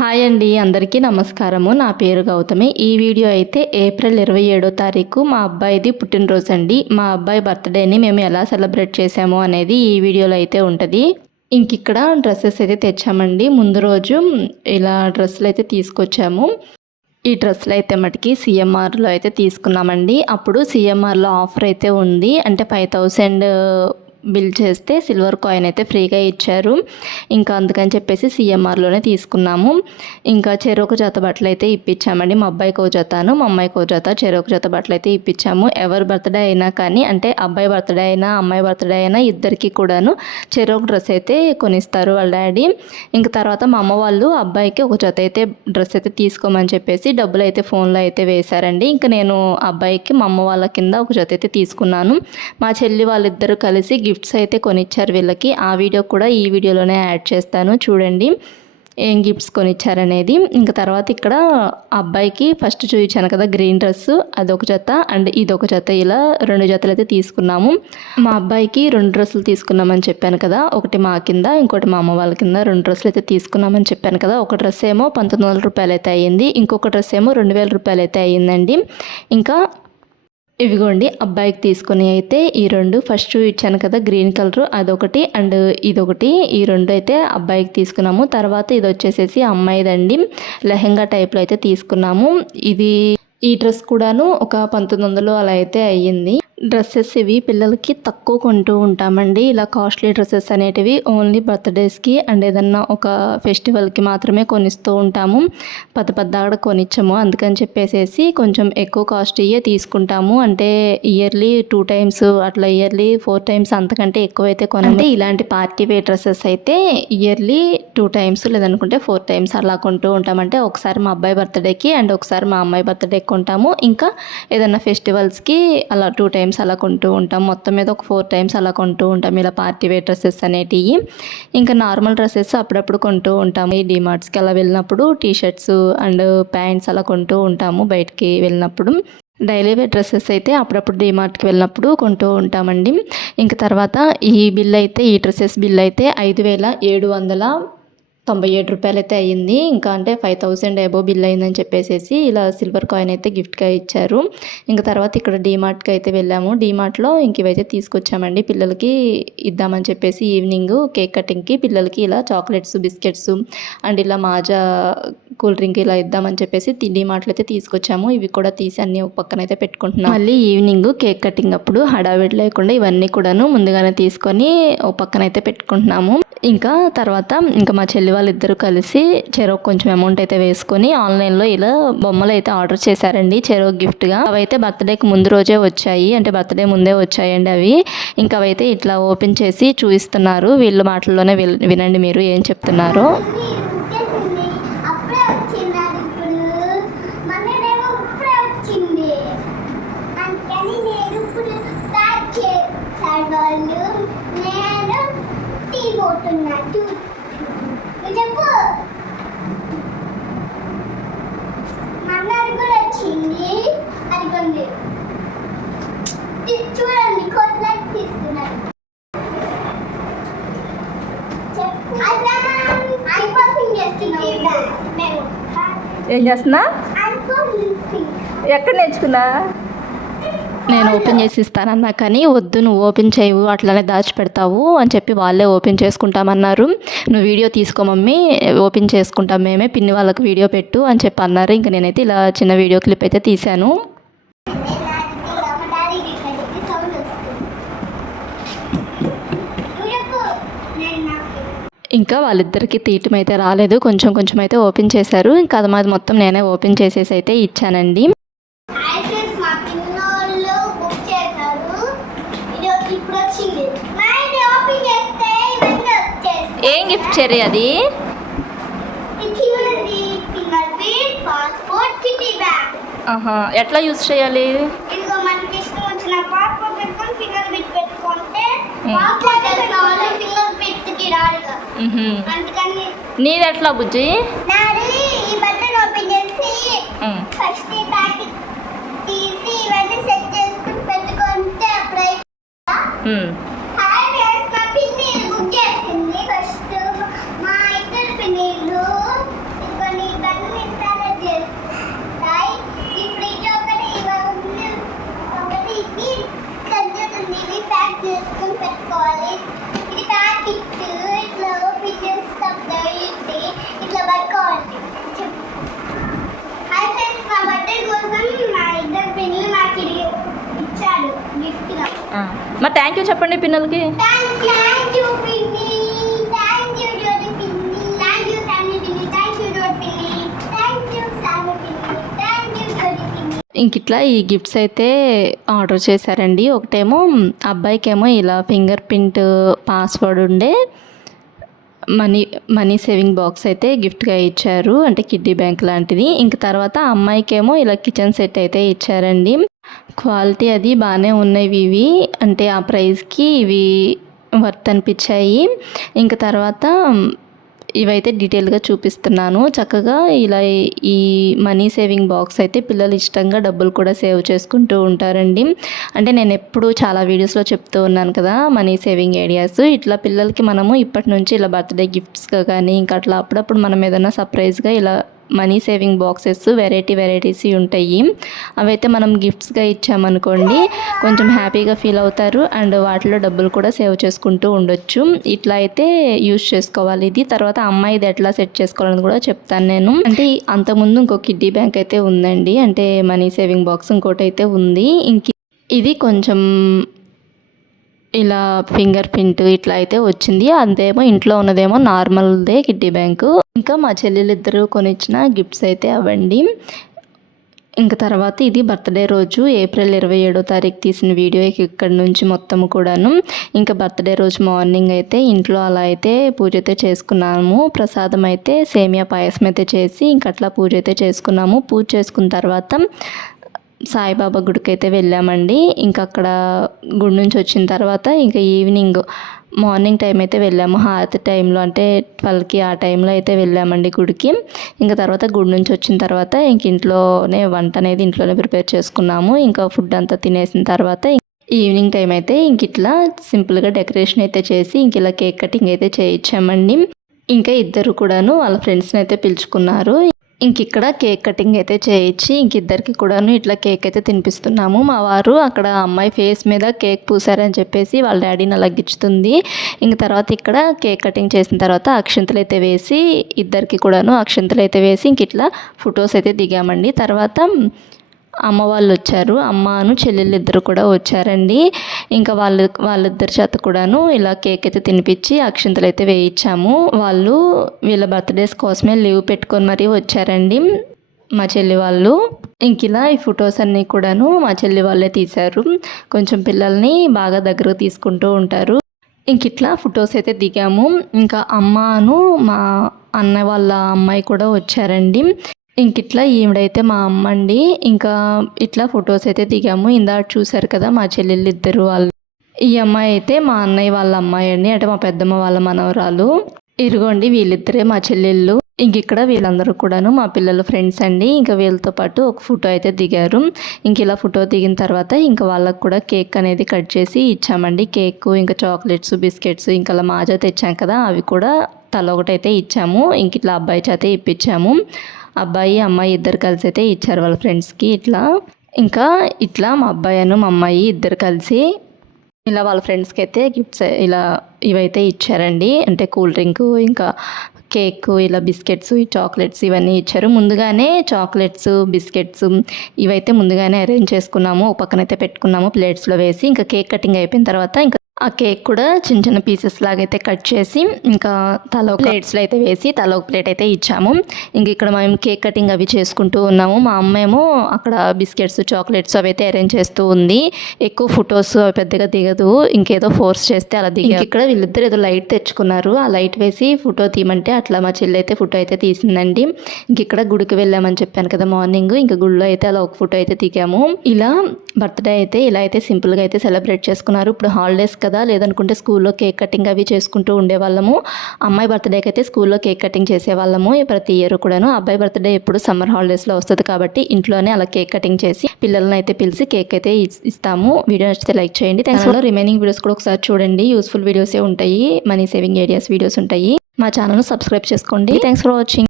Hi అండి, అందరికీ నమస్కారము. నా పేరు గౌతమి. ఈ వీడియో అయితే ఏప్రిల్ 27వ తారీఖు మా అబ్బాయిది పుట్టినరోజు అండి. మా అబ్బాయి బర్త్డేని మేము ఎలా సెలబ్రేట్ చేసాము అనేది ఈ వీడియోలో అయితే ఉంటుంది. ఇక్కడ డ్రెస్సెస్ అయితే తెచ్చామండి. ముందు రోజు ఇలా డ్రెస్సులు అయితే తీసుకొచ్చాము. ఈ డ్రెస్సులు అయితే మటుకి సిఎంఆర్లో అయితే తీసుకున్నామండి. అప్పుడు సిఎంఆర్లో ఆఫర్ అయితే ఉంది. అంటే 5000 బిల్ చేస్తే సిల్వర్ కాయిన్ అయితే ఫ్రీగా ఇచ్చారు. అందుకని చెప్పేసి సిఎంఆర్లోనే తీసుకున్నాము. చెరొక జత బట్టలు అయితే ఇప్పించామండి. మా అబ్బాయికి ఒక జతను, మా అమ్మాయికి ఒక జత, చెరొక జత బట్టలు అయితే ఇప్పించాము. ఎవరి బర్త్డే అయినా కానీ, అంటే అబ్బాయి బర్త్డే అయినా అమ్మాయి బర్త్డే అయినా ఇద్దరికి కూడాను చెరొక డ్రెస్ అయితే కొనిస్తారు వాళ్ళ డాడీ. తర్వాత మా అమ్మ వాళ్ళు అబ్బాయికి ఒక జత అయితే డ్రెస్ అయితే తీసుకోమని చెప్పేసి డబ్బులు అయితే ఫోన్లో అయితే వేశారండి. నేను అబ్బాయికి మా అమ్మ వాళ్ళ కింద ఒక జత అయితే తీసుకున్నాను. మా చెల్లి వాళ్ళిద్దరూ కలిసి గిఫ్ట్స్ అయితే కొనిచ్చారు వీళ్ళకి. ఆ వీడియో కూడా ఈ వీడియోలోనే యాడ్ చేస్తాను, చూడండి ఏం గిఫ్ట్స్ కొనిచ్చారనేది. తర్వాత ఇక్కడ అబ్బాయికి ఫస్ట్ చూపించాను కదా గ్రీన్ డ్రెస్, అదొక జత అండ్ ఇదొక జత, ఇలా 2 జతలు అయితే తీసుకున్నాము. మా అబ్బాయికి 2 డ్రెస్సులు తీసుకున్నామని చెప్పాను కదా, ఒకటి మా కింద ఇంకోటి మా అమ్మ వాళ్ళ కింద 2 డ్రెస్సులు అయితే తీసుకున్నామని చెప్పాను కదా. ఒక డ్రెస్ ఏమో 1900 రూపాయలు అయితే అయ్యింది, ఇంకొక డ్రెస్ ఏమో 2000 రూపాయలు అయితే అయ్యిందండి. ఇవిగోండి అబ్బాయికి తీసుకొని అయితే ఈ 2 ఫస్ట్ ఇచ్చాను కదా గ్రీన్ కలర్, అదొకటి అండ్ ఇదొకటి, ఈ 2 అయితే అబ్బాయికి తీసుకున్నాము. తర్వాత ఇది వచ్చేసేసి అమ్మాయిదండి, లెహెంగా టైప్లో అయితే తీసుకున్నాము. ఈ డ్రెస్ కూడాను ఒక 1900 అలా అయితే అయ్యింది. డ్రెస్సెస్ ఇవి పిల్లలకి తక్కువ కొంటూ ఉంటామండి. ఇలా కాస్ట్లీ డ్రెస్సెస్ అనేటివి ఓన్లీ బర్త్డేస్కి అండ్ ఏదన్నా ఒక ఫెస్టివల్కి మాత్రమే కొనిస్తూ ఉంటాము. పెద్దగా కొనిచ్చాము. అందుకని చెప్పేసి కొంచెం ఎక్కువ కాస్ట్లీయే తీసుకుంటాము. అంటే ఇయర్లీ 2 టైమ్స్ అట్లా, ఇయర్లీ 4 టైమ్స్, అంతకంటే ఎక్కువైతే కొనండి. ఇలాంటి పార్టీ వేర్ డ్రెస్సెస్ అయితే ఇయర్లీ 2 టైమ్స్ లేదనుకుంటే 4 టైమ్స్ అలా కొంటూ ఉంటామంటే ఒకసారి మా అబ్బాయి బర్త్డేకి అండ్ ఒకసారి మా అమ్మాయి బర్త్డేకి కొంటాము. ఏదన్నా ఫెస్టివల్స్కి అలా 2 టైమ్స్ అలా కొంటూ ఉంటాం. మొత్తం మీద ఒక 4 టైమ్స్ అలా కొంటూ ఉంటాం ఇలా పార్టీ వేర్ డ్రెస్సెస్ అనేటివి. నార్మల్ డ్రెస్సెస్ అప్పుడప్పుడు కొంటూ ఉంటాము. ఈ డిమార్ట్స్కి అలా వెళ్ళినప్పుడు టీషర్ట్స్ అండ్ ప్యాంట్స్ అలా కొంటూ ఉంటాము బయటికి వెళ్ళినప్పుడు. డైలీ వేర్ డ్రెస్సెస్ అయితే అప్పుడప్పుడు డిమార్ట్కి వెళ్ళినప్పుడు కొంటూ ఉంటామండి. తర్వాత ఈ బిల్ అయితే, ఈ డ్రెస్సెస్ బిల్ అయితే 5797 రూపాయలు అయితే అయ్యింది. అంటే 5000 అబో బిల్ అయిందని చెప్పేసి ఇలా సిల్వర్ కాయిన్ అయితే గిఫ్ట్గా ఇచ్చారు. తర్వాత ఇక్కడ డీమార్ట్కి అయితే వెళ్ళాము. డీమార్ట్లో ఇవైతే తీసుకొచ్చామండి పిల్లలకి ఇద్దామని చెప్పేసి. ఈవినింగ్ కేక్ కటింగ్కి పిల్లలకి ఇలా చాక్లెట్స్, బిస్కెట్స్ అండ్ ఇలా మాజా కూల్ డ్రింక్ ఇలా ఇద్దామని చెప్పేసి డీమార్ట్లో అయితే తీసుకొచ్చాము. ఇవి కూడా తీసి అన్నీ ఒక పక్కన అయితే పెట్టుకుంటున్నాం. మళ్ళీ ఈవినింగ్ కేక్ కటింగ్ అప్పుడు హడావిడి లేకుండా ఇవన్నీ కూడాను ముందుగానే తీసుకొని ఒక పక్కన అయితే పెట్టుకుంటున్నాము. తర్వాత మా చెల్లి వాళ్ళిద్దరూ కలిసి చెరొక కొంచెం అమౌంట్ అయితే వేసుకొని ఆన్లైన్లో ఇలా బొమ్మలు అయితే ఆర్డర్ చేశారండి చెరొక గిఫ్ట్గా. అవైతే బర్త్డేకి ముందు రోజే వచ్చాయి, అంటే బర్త్డే ముందే వచ్చాయండి అవి. అవైతే ఇట్లా ఓపెన్ చేసి చూపిస్తున్నారు. వీళ్ళ మాటల్లోనే వినండి మీరు ఏం చెప్తున్నారో. చూడండి కొట్లాట్ తీసుకున్నాను. ఏం చేస్తున్నా? ఎక్కడ నేర్చుకున్నా? నేను ఓపెన్ చేసి ఇస్తానన్నా కానీ వద్దు, నువ్వు ఓపెన్ చేయవు, అట్లానే దాచిపెడతావు అని చెప్పి వాళ్ళే ఓపెన్ చేసుకుంటామన్నారు. నువ్వు వీడియో తీసుకో మమ్మీ, ఓపెన్ చేసుకుంటాం మేమే, పిన్ని వాళ్ళకి వీడియో పెట్టు అని చెప్పి అన్నారు. నేనైతే ఇలా చిన్న వీడియో క్లిప్ అయితే తీశాను. వాళ్ళిద్దరికి తీయటం అయితే రాలేదు, కొంచెం అయితే ఓపెన్ చేశారు. అది మాది మొత్తం నేనే ఓపెన్ చేసేసి అయితే ఇచ్చానండి. ఏం గిఫ్ట్ చెర్రీ అది? ఎట్లా యూజ్ చేయాలి? నీది ఎట్లా బుజ్జి? మరి థ్యాంక్ యూ చెప్పండి పిల్లలకి. థ్యాంక్ యూ పిన్ని, థ్యాంక్ యూ జ్యోతి పిన్ని, థ్యాంక్ యూ సామి పిన్ని, థ్యాంక్ యూ జ్యోతి పిన్ని, థ్యాంక్ యూ సామి పిన్ని, థ్యాంక్ యూ జ్యోతి పిన్ని. ఇంక ఇట్లా ఈ గిఫ్ట్స్ అయితే ఆర్డర్ చేశారండి. ఒకటేమో అబ్బాయికేమో ఇలా ఫింగర్ ప్రింట్ పాస్వర్డ్ ఉండే మనీ సేవింగ్ బాక్స్ అయితే గిఫ్ట్గా ఇచ్చారు, అంటే కిడ్డీ బ్యాంక్ లాంటిది. ఇంక తర్వాత అమ్మాయికేమో ఇలా కిచెన్ సెట్ అయితే ఇచ్చారండి. క్వాలిటీ అది బాగానే ఉన్నాయి ఇవి, అంటే ఆ ప్రైస్కి ఇవి వర్త్ అనిపించాయి. ఇంక తర్వాత ఇవైతే డీటెయిల్గా చూపిస్తున్నాను. చక్కగా ఇలా ఈ మనీ సేవింగ్ బాక్స్ అయితే పిల్లలు ఇష్టంగా డబ్బులు కూడా సేవ్ చేసుకుంటూ ఉంటారండి. అంటే నేను ఎప్పుడు చాలా వీడియోస్లో చెప్తూ ఉన్నాను కదా మనీ సేవింగ్ ఐడియాస్. ఇట్లా పిల్లలకి మనము ఇప్పటి నుంచి ఇలా బర్త్డే గిఫ్ట్స్గా కానీ ఇంకా అట్లా అప్పుడప్పుడు మనం ఏదైనా సర్ప్రైజ్గా ఇలా మనీ సేవింగ్ బాక్సెస్ వెరైటీస్ ఉంటాయి. అవైతే మనం గిఫ్ట్స్గా ఇచ్చామనుకోండి కొంచెం హ్యాపీగా ఫీల్ అవుతారు అండ్ వాటిలో డబ్బులు కూడా సేవ్ చేసుకుంటూ ఉండొచ్చు. ఇట్లా అయితే యూజ్ చేసుకోవాలి ఇది. తర్వాత అమ్మాయిది ఎట్లా సెట్ చేసుకోవాలని కూడా చెప్తాను నేను. అంటే అంతకుముందు ఇంకో కిడ్డీ బ్యాంక్ అయితే ఉందండి, అంటే మనీ సేవింగ్ బాక్స్ ఇంకోటి అయితే ఉంది. ఇది కొంచెం ఇలా ఫింగర్ ప్రింట్ ఇట్లా అయితే వచ్చింది. అంతేమో ఇంట్లో ఉన్నదేమో నార్మల్దే కిడ్డీ బ్యాంకు. ఇంకా మా చెల్లెలిద్దరూ కొనిచ్చిన గిఫ్ట్స్ అయితే అవ్వండి. ఇంకా తర్వాత ఇది బర్త్డే రోజు ఏప్రిల్ 27వ తారీఖు తీసిన వీడియో ఇక్కడ నుంచి మొత్తం కూడాను. ఇంకా బర్త్డే రోజు మార్నింగ్ అయితే ఇంట్లో అలా అయితే పూజ అయితే చేసుకున్నాము. ప్రసాదం అయితే సేమియా పాయసం అయితే చేసి ఇంక అట్లా పూజ అయితే చేసుకున్నాము. పూజ చేసుకున్న తర్వాత సాయిబాబా గుడికి అయితే వెళ్ళామండి. ఇంకా అక్కడ గుడి నుంచి వచ్చిన తర్వాత ఇంకా ఈవినింగ్ మార్నింగ్ టైం అయితే వెళ్ళాము. హారతి టైంలో అంటే 12కి ఆ టైంలో అయితే వెళ్ళామండి గుడికి. ఇంకా తర్వాత గుడి నుంచి వచ్చిన తర్వాత ఇంక ఇంట్లోనే వంట అనేది ఇంట్లోనే ప్రిపేర్ చేసుకున్నాము. ఇంకా ఫుడ్ అంతా తినేసిన తర్వాత ఈవినింగ్ టైం అయితే ఇంక ఇట్లా సింపుల్గా డెకరేషన్ అయితే చేసి ఇంక ఇలా కేక్ కటింగ్ అయితే చేయించామండి. ఇంకా ఇద్దరు కూడాను వాళ్ళ ఫ్రెండ్స్ని అయితే పిలుచుకున్నారు. ఇంక ఇక్కడ కేక్ కటింగ్ అయితే చేయించి ఇంక ఇద్దరికి కూడాను ఇట్లా కేక్ అయితే తినిపిస్తున్నాము. మా వారు అక్కడ అమ్మాయి ఫేస్ మీద కేక్ పూసారని చెప్పేసి వాళ్ళ డాడీని అలాగిచ్చుతుంది. ఇంక తర్వాత ఇక్కడ కేక్ కటింగ్ చేసిన తర్వాత అక్షింతలు అయితే వేసి ఇద్దరికి కూడాను అక్షింతలు అయితే వేసి ఇంక ఇట్లా ఫొటోస్ అయితే దిగామండి. తర్వాత అమ్మ వాళ్ళు వచ్చారు, అమ్మను చెల్లెళ్ళు ఇద్దరు కూడా వచ్చారండి. ఇంకా వాళ్ళిద్దరి చేత కూడాను ఇలా కేక్ అయితే తినిపించి అక్షింతలు అయితే వేయించాము. వాళ్ళు వీళ్ళ బర్త్డేస్ కోసమే లీవ్ పెట్టుకొని మరీ వచ్చారండి మా చెల్లి వాళ్ళు. ఇంక ఇలా ఈ ఫొటోస్ అన్నీ కూడాను మా చెల్లి వాళ్ళే తీశారు. కొంచెం పిల్లల్ని బాగా దగ్గరకు తీసుకుంటూ ఉంటారు. ఇంక ఇట్లా ఫొటోస్ అయితే దిగాము. ఇంకా అమ్మను మా అన్న వాళ్ళ అమ్మాయి కూడా వచ్చారండి. ఇంక ఇట్లా ఈవిడైతే మా అమ్మ అండి. ఇంకా ఇట్లా ఫొటోస్ అయితే దిగాము. ఇందాక చూశారు కదా మా చెల్లెళ్ళు ఇద్దరు వాళ్ళు. ఈ అమ్మాయి అయితే మా అన్నయ్య వాళ్ళ అమ్మాయి అండి, అంటే మా పెద్దమ్మ వాళ్ళ మనవరాలు. ఇరుగోండి వీళ్ళిద్దరే మా చెల్లెళ్ళు. ఇంక ఇక్కడ వీళ్ళందరూ కూడాను మా పిల్లల ఫ్రెండ్స్ అండి. ఇంకా వీళ్ళతో పాటు ఒక ఫోటో అయితే దిగారు. ఇంక ఇలా ఫోటో దిగిన తర్వాత ఇంకా వాళ్ళకు కూడా కేక్ అనేది కట్ చేసి ఇచ్చామండి. కేక్ ఇంకా చాక్లెట్స్ బిస్కెట్స్ ఇంకా అలా మాజా తెచ్చాం కదా అవి కూడా తల ఒకటైతే ఇచ్చాము. ఇంక ఇట్లా అబ్బాయి చేత ఇప్పించాము. అబ్బాయి అమ్మాయి ఇద్దరు కలిసి అయితే ఇచ్చారు వాళ్ళ ఫ్రెండ్స్కి. ఇంకా ఇట్లా మా అబ్బాయి మా అమ్మాయి ఇద్దరు కలిసి ఇలా వాళ్ళ ఫ్రెండ్స్కి అయితే గిఫ్ట్స్ ఇలా ఇవైతే ఇచ్చారండి. అంటే కూల్ డ్రింక్ ఇంకా కేక్ ఇలా బిస్కెట్స్ ఈ చాక్లెట్స్ ఇవన్నీ ఇచ్చారు. ముందుగానే చాక్లెట్స్ బిస్కెట్స్ ఇవైతే ముందుగానే అరేంజ్ చేసుకున్నాము. ఒక పక్కనైతే పెట్టుకున్నాము ప్లేట్స్లో వేసి. ఇంకా కేక్ కటింగ్ అయిపోయిన తర్వాత ఇంకా ఆ కేక్ కూడా చిన్న చిన్న పీసెస్ లాగైతే కట్ చేసి ఇంకా తల ప్లేట్స్లో అయితే వేసి తల ఒక ప్లేట్ అయితే ఇచ్చాము. ఇంక ఇక్కడ మేము కేక్ కటింగ్ అవి చేసుకుంటూ ఉన్నాము. మా అమ్మ ఏమో అక్కడ బిస్కెట్స్ చాక్లెట్స్ అవి అయితే అరేంజ్ చేస్తూ ఉంది. ఎక్కువ ఫొటోస్ అవి పెద్దగా దిగదు, ఇంకేదో ఫోర్స్ చేస్తే అలా దిగారు. ఇక్కడ వీళ్ళిద్దరు ఏదో లైట్ తెచ్చుకున్నారు. ఆ లైట్ వేసి ఫోటో తీయమంటే అట్లా మా చెల్లి అయితే ఫోటో అయితే తీసిందండి. ఇంక ఇక్కడ గుడికి వెళ్ళామని చెప్పాను కదా మార్నింగ్. ఇంకా గుడిలో అయితే అలా ఒక ఫోటో అయితే దిగాము. ఇలా బర్త్డే అయితే ఇలా అయితే సింపుల్గా అయితే సెలబ్రేట్ చేసుకున్నారు. ఇప్పుడు హాలిడేస్ కదా, లేదనుకుంటే స్కూల్లో కేక్ కటింగ్ అవి చేసుకుంటూ ఉండేవాళ్ళము. అమ్మాయి బర్త్డేకి అయితే స్కూల్లో కేక్ కటింగ్ చేసేవాళ్ళము ప్రతి ఇయర్ కూడాను. అబ్బాయి బర్త్డే ఎప్పుడు సమ్మర్ హాలిడేస్లో వస్తుంది కాబట్టి ఇంట్లోనే అలా కేక్ కటింగ్ చేసి పిల్లల్ని అయితే పిలిచి కేక్ అయితే ఇస్తాము. వీడియో నచ్చితే లైక్ చేయండి. థ్యాంక్స్ ఫర్ రిమైనింగ్ వీడియోస్ కూడా ఒకసారి చూడండి. యూస్ఫుల్ వీడియోసే ఉంటాయి, మనీ సేవింగ్ ఐడియాస్ వీడియోస్ ఉంటాయి. మా ఛానల్ సబ్స్క్రైబ్ చేసుకోండి. Thanks for watching.